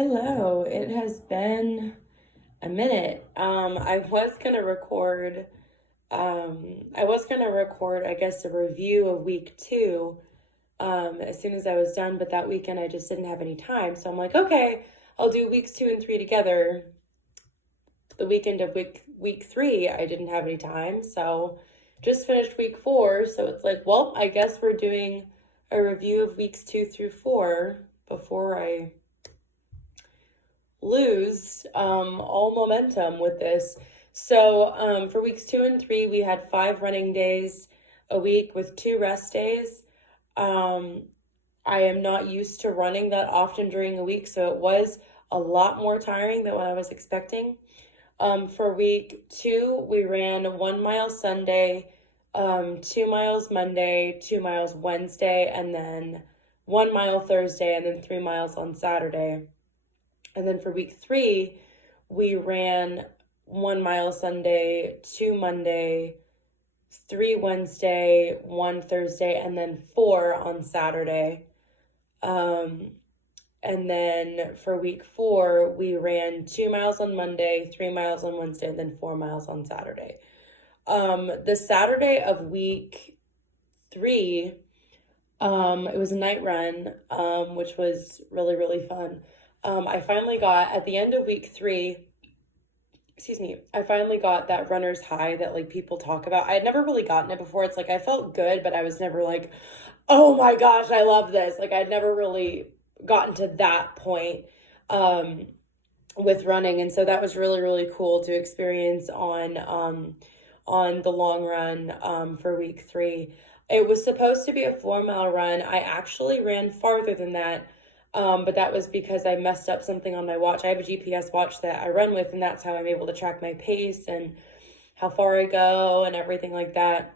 Hello, it has been a minute. I was gonna record, I guess, a review of week two, as soon as I was done, but that weekend I just didn't have any time. So I'm like, okay, I'll do weeks two and three together. The weekend of week three, I didn't have any time, so just finished week four. So it's like, well, I guess we're doing a review of weeks two through four before I lose all momentum with this. So for weeks two and three, we had 5 running days a week with 2 rest days. Um, I am not used to running that often during a week, so it was a lot more tiring than what I was expecting. For week two, we ran 1 mile Sunday, 2 miles Monday, 2 miles Wednesday, and then 1 mile Thursday, and then 3 miles on Saturday. And then for week three, we ran 1 mile Sunday, 2 Monday, 3 Wednesday, 1 Thursday, and then 4 on Saturday. And then for week four, we ran 2 miles on Monday, 3 miles on Wednesday, and then 4 miles on Saturday. The Saturday of week three, it was a night run, which was really, really fun. I finally got, at the end of week three, I finally got that runner's high that like people talk about. I had never really gotten it before. It's like I felt good, but I was never like, oh my gosh, I love this. Like I'd never really gotten to that point with running. And so that was really, really cool to experience on the long run for week three. It was supposed to be a 4 mile run. I actually ran farther than that. But that was because I messed up something on my watch. I have a GPS watch that I run with, and that's how I'm able to track my pace and how far I go and everything like that.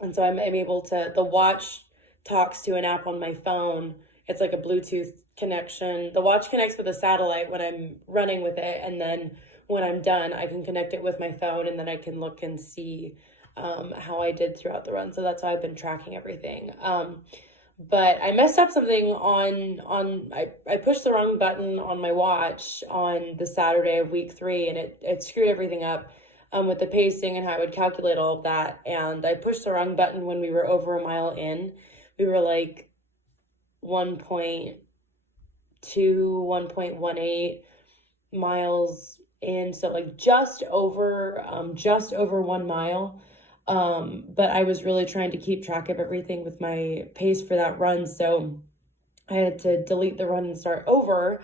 And so I'm able to, the watch talks to an app on my phone. It's like a Bluetooth connection. The watch connects with a satellite when I'm running with it, and then when I'm done, I can connect it with my phone, and then I can look and see how I did throughout the run. So that's how I've been tracking everything. But I messed up something I pushed the wrong button on my watch on the Saturday of week three, and it screwed everything up with the pacing and how I would calculate all of that. And I pushed the wrong button when we were over a mile in. We were like 1.2, 1.18 miles in, so like just over 1 mile. But I was really trying to keep track of everything with my pace for that run, so I had to delete the run and start over.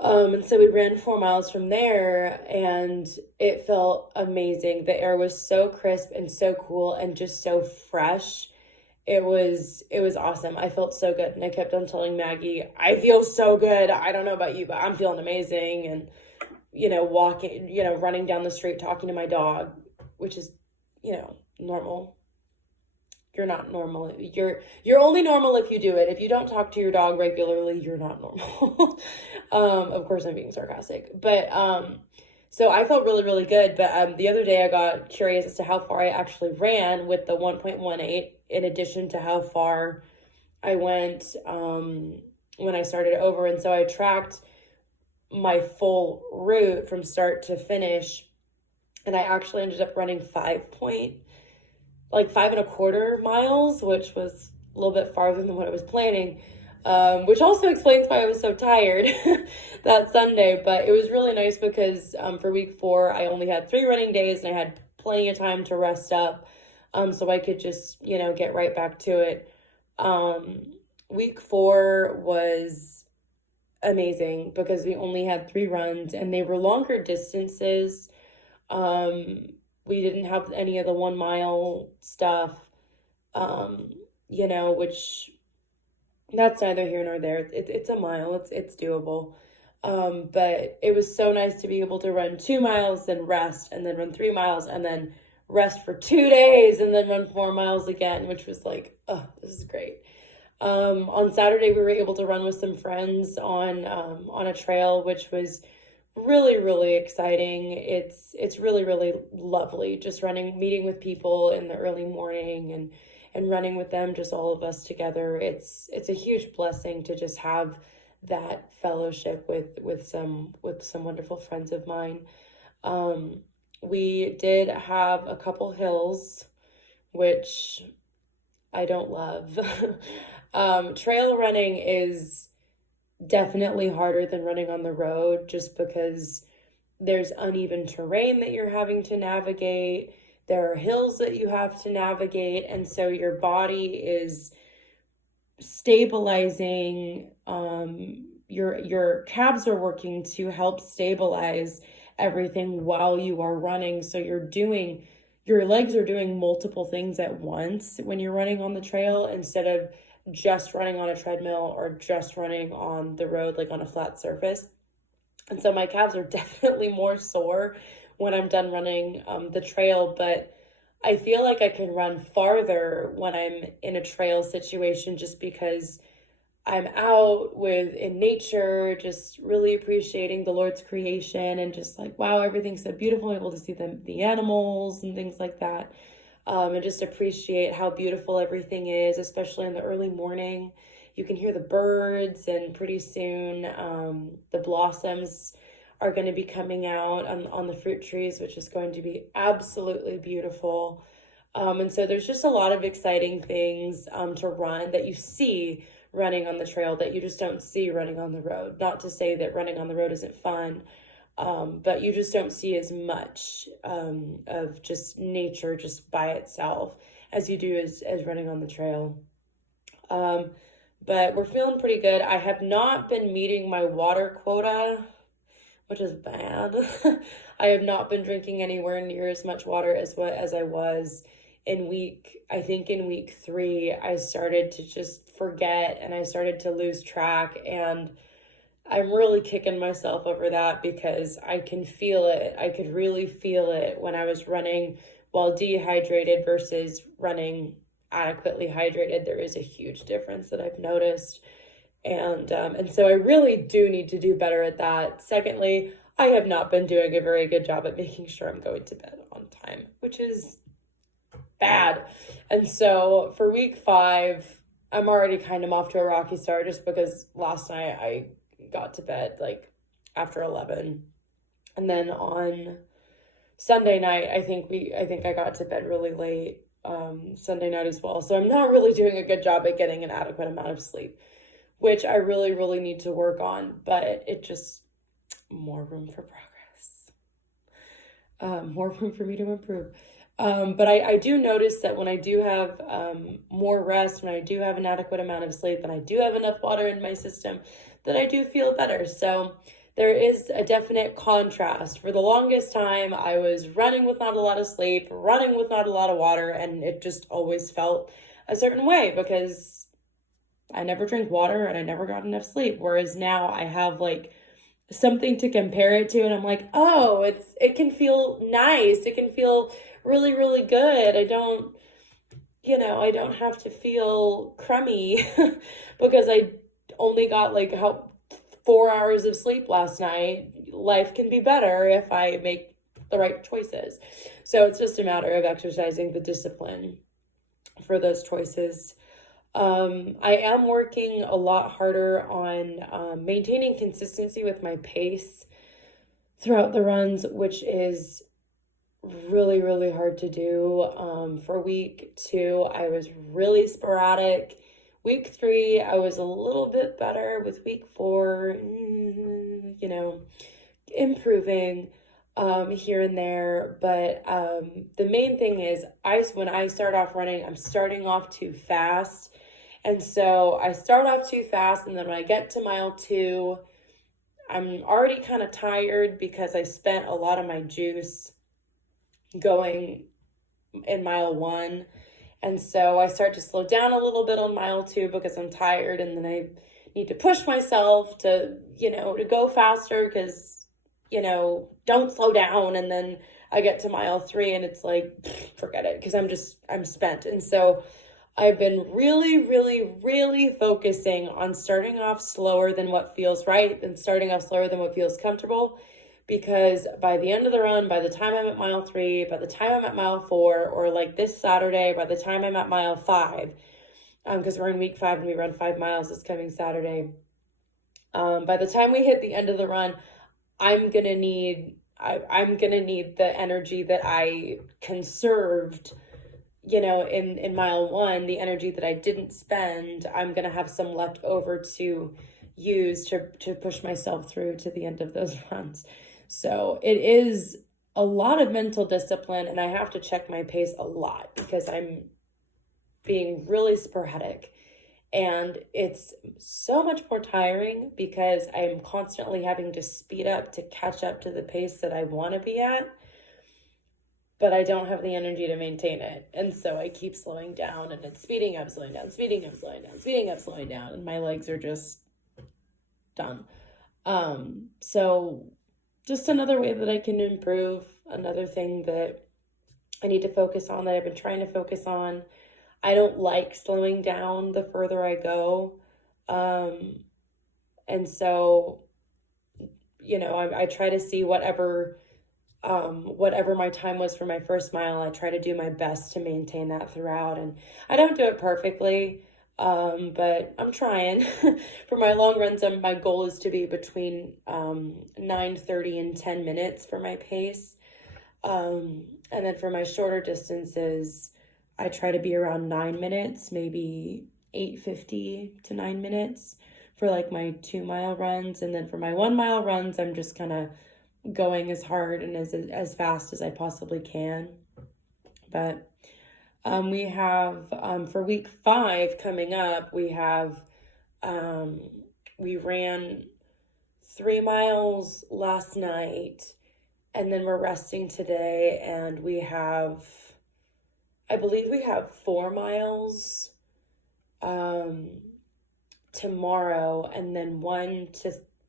And so we ran 4 miles from there, and it felt amazing. The air was so crisp and so cool and just so fresh. It was awesome. I felt so good, and I kept on telling Maggie, I feel so good. I don't know about you, but I'm feeling amazing. And walking, running down the street talking to my dog, which is normal. You're not normal. You're only normal if you do it. If you don't talk to your dog regularly, you're not normal. Of course I'm being sarcastic, but so I felt really, really good. But the other day I got curious as to how far I actually ran with the 1.18, in addition to how far I went when I started over. And so I tracked my full route from start to finish, and I actually ended up running 5.25 miles, which was a little bit farther than what I was planning, which also explains why I was so tired that Sunday. But it was really nice because for week four, I only had 3 running days, and I had plenty of time to rest up, so I could just, get right back to it. Week four was amazing because we only had 3 runs, and they were longer distances. We didn't have any of the 1 mile stuff, which that's neither here nor there. It's a mile, it's doable. But it was so nice to be able to run 2 miles, then rest, and then run 3 miles, and then rest for 2 days, and then run 4 miles again, which was like, oh, this is great. On Saturday, we were able to run with some friends on a trail, which was really, really exciting. It's really, really lovely just meeting with people in the early morning and running with them, just all of us together. It's a huge blessing to just have that fellowship with some wonderful friends of mine. Um, we did have a couple hills, which I don't love. Trail running is definitely harder than running on the road just because there's uneven terrain that you're having to navigate. There are hills that you have to navigate. And so your body is stabilizing. Your calves are working to help stabilize everything while you are running. So your legs are doing multiple things at once when you're running on the trail instead of just running on a treadmill or just running on the road, like on a flat surface. And so my calves are definitely more sore when I'm done running the trail, but I feel like I can run farther when I'm in a trail situation just because I'm out in nature, just really appreciating the Lord's creation and just like, wow, everything's so beautiful. I'm able to see the animals and things like that. And just appreciate how beautiful everything is, especially in the early morning. You can hear the birds, and pretty soon the blossoms are going to be coming out on the fruit trees, which is going to be absolutely beautiful. And so there's just a lot of exciting things to run that you see running on the trail that you just don't see running on the road. Not to say that running on the road isn't fun, but you just don't see as much of just nature just by itself as you do as running on the trail. But we're feeling pretty good. I have not been meeting my water quota, which is bad. I have not been drinking anywhere near as much water as I was in week 3. I started to just forget and I started to lose track, and I'm really kicking myself over that because I can feel it. I could really feel it when I was running while dehydrated versus running adequately hydrated. There is a huge difference that I've noticed. And so I really do need to do better at that. Secondly, I have not been doing a very good job at making sure I'm going to bed on time, which is bad. And so for week 5, I'm already kind of off to a rocky start just because last night I got to bed like after 11. And then on Sunday night, I think I got to bed really late Sunday night as well. So I'm not really doing a good job at getting an adequate amount of sleep, which I really, really need to work on, but it just, more room for progress, more room for me to improve. But I do notice that when I do have more rest, when I do have an adequate amount of sleep, and I do have enough water in my system, that I do feel better. So there is a definite contrast. For the longest time, I was running with not a lot of sleep, running with not a lot of water, and it just always felt a certain way because I never drank water and I never got enough sleep. Whereas now I have like something to compare it to, and I'm like, oh, it can feel nice. It can feel really, really good. I don't have to feel crummy because I only got like 4 hours of sleep last night. Life can be better if I make the right choices. So it's just a matter of exercising the discipline for those choices. I am working a lot harder on maintaining consistency with my pace throughout the runs, which is really, really hard to do. For week 2, I was really sporadic. Week 3, I was a little bit better. With week 4, improving here and there. But the main thing is when I start off running, I'm starting off too fast. And so I start off too fast, and then when I get to mile 2, I'm already kind of tired because I spent a lot of my juice going in mile 1. And so I start to slow down a little bit on mile 2 because I'm tired, and then I need to push myself to go faster because, don't slow down. And then I get to mile 3 and it's like, forget it, because I'm spent. And so I've been really, really, really focusing on starting off slower than what feels right and starting off slower than what feels comfortable, because by the end of the run, by the time I'm at mile 3, by the time I'm at mile 4, or like this Saturday, by the time I'm at mile 5, because we're in week 5 and we run 5 miles this coming Saturday, By the time we hit the end of the run, I'm gonna need the energy that I conserved, in mile one, the energy that I didn't spend. I'm gonna have some left over to use to push myself through to the end of those runs. So it is a lot of mental discipline, and I have to check my pace a lot because I'm being really sporadic. And it's so much more tiring because I'm constantly having to speed up to catch up to the pace that I want to be at, but I don't have the energy to maintain it. And so I keep slowing down, and it's speeding up, slowing down, speeding up, slowing down, speeding up, slowing down, and my legs are just done. So just another way that I can improve, another thing that I need to focus on, that I've been trying to focus on. I don't like slowing down the further I go. And so, I try to see whatever my time was for my first mile, I try to do my best to maintain that throughout. And I don't do it perfectly, but I'm trying. For my long runs, my goal is to be between 9:30 and 10 minutes for my pace. And then for my shorter distances, I try to be around 9 minutes, maybe 8:50 to 9 minutes for like my 2 mile runs. And then for my 1 mile runs, I'm just kind of going as hard and as fast as I possibly can. But we have, for week 5 coming up, we ran 3 miles last night, and then we're resting today, and I believe we have 4 miles tomorrow, and then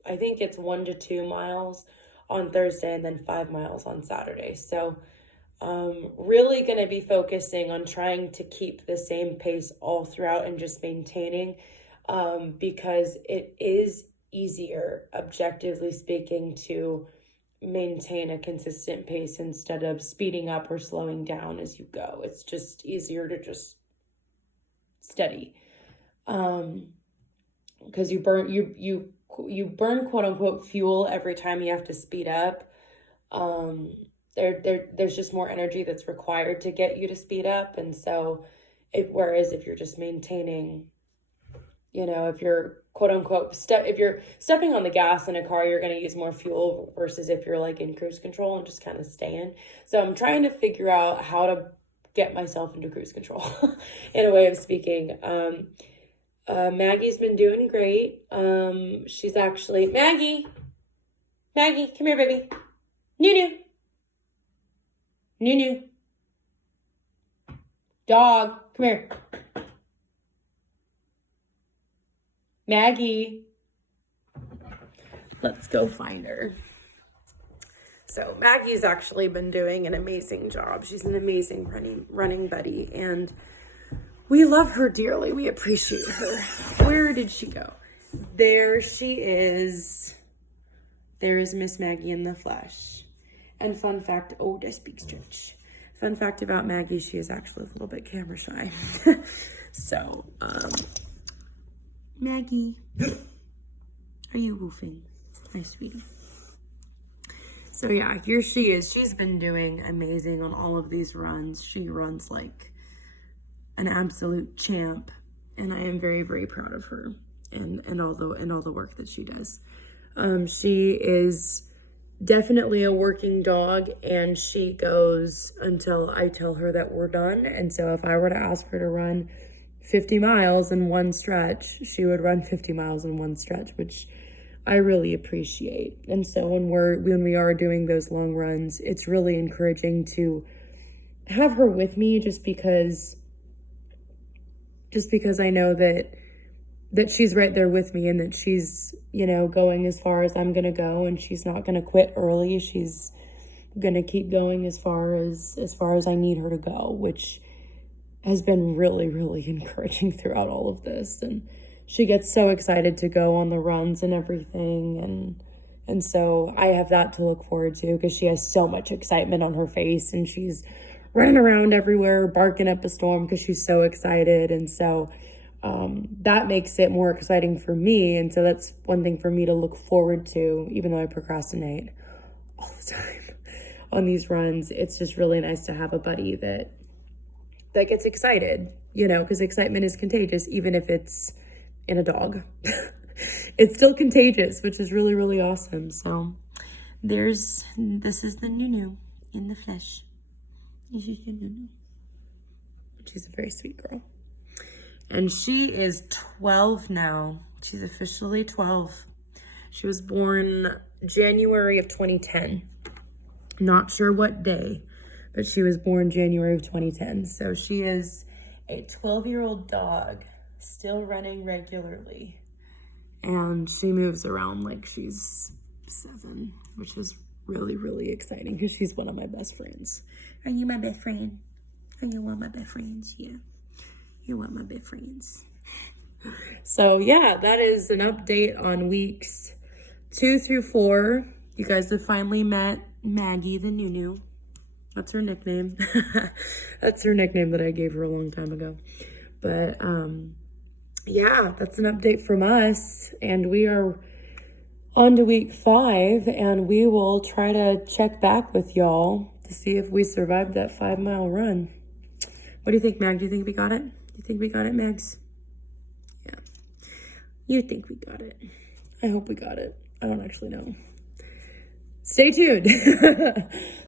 I think it's 1 to 2 miles on Thursday, and then 5 miles on Saturday. So really going to be focusing on trying to keep the same pace all throughout and just maintaining, because it is easier, objectively speaking, to maintain a consistent pace instead of speeding up or slowing down as you go. It's just easier to just steady, because you burn quote unquote fuel every time you have to speed up. There's just more energy that's required to get you to speed up. And so whereas if you're just maintaining, if you're quote unquote if you're stepping on the gas in a car, you're going to use more fuel versus if you're like in cruise control and just kind of staying. So I'm trying to figure out how to get myself into cruise control in a way of speaking. Maggie's been doing great. She's actually, Maggie, come here, baby. Nunu. Dog, come here. Maggie. Let's go find her. So Maggie's actually been doing an amazing job. She's an amazing running buddy, and we love her dearly. We appreciate her. Where did she go? There she is. There is Miss Maggie in the flesh. And fun fact, that speaks Dutch. Fun fact about Maggie, she is actually a little bit camera shy. So, Maggie, are you woofing? Hi, sweetie. So yeah, here she is. She's been doing amazing on all of these runs. She runs like an absolute champ, and I am very, very proud of her and all the work that she does. She is definitely a working dog, and she goes until I tell her that we're done. And so if I were to ask her to run 50 miles in one stretch, she would run 50 miles in one stretch, which I really appreciate. And so when we are doing those long runs, it's really encouraging to have her with me, just because I know that she's right there with me, and that she's, going as far as I'm going to go, and she's not going to quit early. She's going to keep going as far as I need her to go, which has been really, really encouraging throughout all of this. And she gets so excited to go on the runs and everything. And so I have that to look forward to, because she has so much excitement on her face, and she's running around everywhere, barking up a storm because she's so excited. And so that makes it more exciting for me. And so that's one thing for me to look forward to, even though I procrastinate all the time on these runs. It's just really nice to have a buddy that gets excited, you know, because excitement is contagious, even if it's in a dog. It's still contagious, which is really, really awesome. So this is the Nunu in the flesh. This is your Nunu. She's a very sweet girl. And she is 12 now. She's officially 12. She was born January of 2010. Not sure what day, but she was born January of 2010. So she is a 12-year-old dog, still running regularly. And she moves around like she's 7, which is really, really exciting because she's one of my best friends. Are you my best friend? Are you one of my best friends? Yeah. You're one of my best friends. So yeah, that is an update on weeks 2 through 4. You guys have finally met Maggie the Nunu. That's her nickname. That's her nickname that I gave her a long time ago. But yeah, that's an update from us. And we are on to week 5, and we will try to check back with y'all to see if we survived that 5-mile run. What do you think, Mag? Do you think we got it? You think we got it, Mags? Yeah. You think we got it. I hope we got it. I don't actually know. Stay tuned.